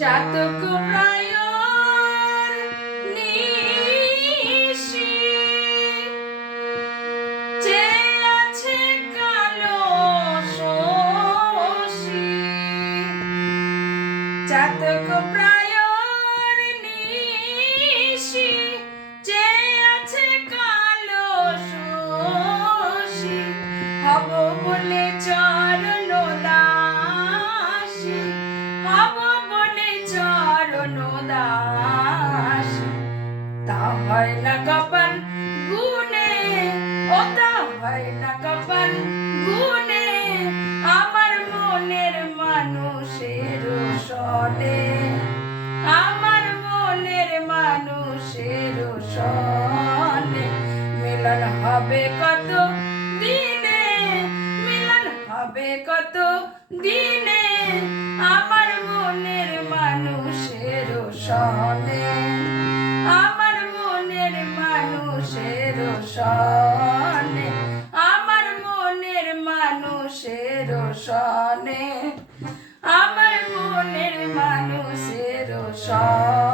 চাতক প্রায়র নিশি চেয়ে আছে কালো শশী। চাতক প্রায়র নিশি চেয়ে আছে কালো শশী। হব বলে চরণ দাসী, হব বলে চরণ দাসী। তা হয় না কপাল গুনে, ও তা হয় না কপাল গুনে, আমার মনের মানুষের সনে, আমার মনের মানুষের সনে। মিলন হবে কত দিনে, মিলন হবে কত দিনে, আমার মনের মানুষের সনে, আমার মনের মানুষের সনে, আমার মনের মানুষের সনে, আমার মনের মানুষের সনে।